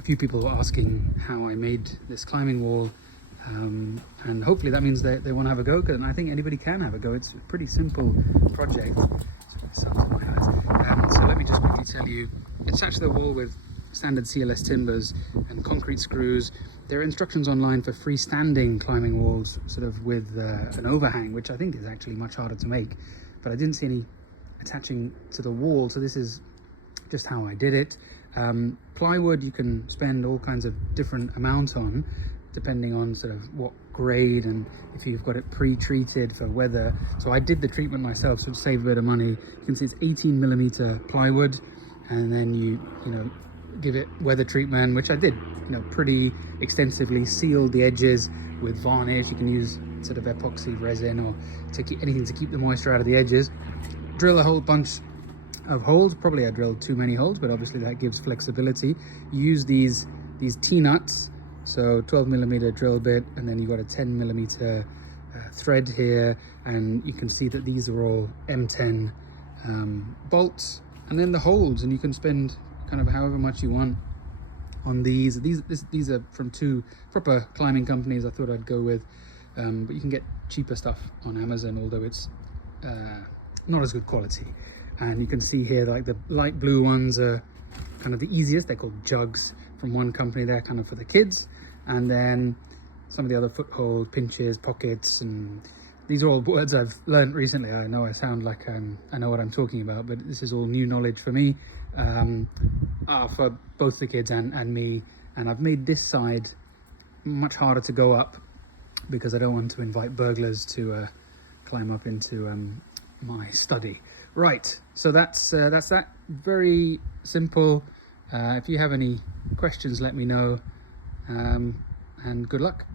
a few people were asking how I made this climbing wall, and hopefully that means they want to have a go, and I think anybody can have a go. It's a pretty simple project. So let me just quickly tell you, it's attached to the wall with standard CLS timbers and concrete screws. There are instructions online for freestanding climbing walls, sort of with an overhang, which I think is actually much harder to make, but I didn't see any attaching to the wall, so this is just how I did it. Plywood you can spend all kinds of different amounts on, depending on sort of what grade and if you've got it pre-treated for weather. So I did the treatment myself, so to save a bit of money. You can see it's 18mm plywood, and then you know, give it weather treatment, which I did, you know, pretty extensively. Sealed the edges with varnish. You can use sort of epoxy resin or anything to keep the moisture out of the edges. Drill a whole bunch of holes. Probably I drilled too many holes, but obviously that gives flexibility. Use these T-nuts, so 12mm drill bit, and then you've got a 10mm thread here, and you can see that these are all M10 bolts, and then the holes, and you can spend kind of however much you want on these. These are from two proper climbing companies I thought I'd go with, but you can get cheaper stuff on Amazon, although it's not as good quality. And you can see here, like the light blue ones are kind of the easiest. They're called jugs from one company. They're kind of for the kids, and then some of the other foothold, pinches, pockets, and these are all words I've learned recently. I know I sound like I know what I'm talking about, but this is all new knowledge for me, for both the kids and me. And I've made this side much harder to go up because I don't want to invite burglars to climb up into my study. Right, so that's that. Very simple. If you have any questions, let me know, and good luck.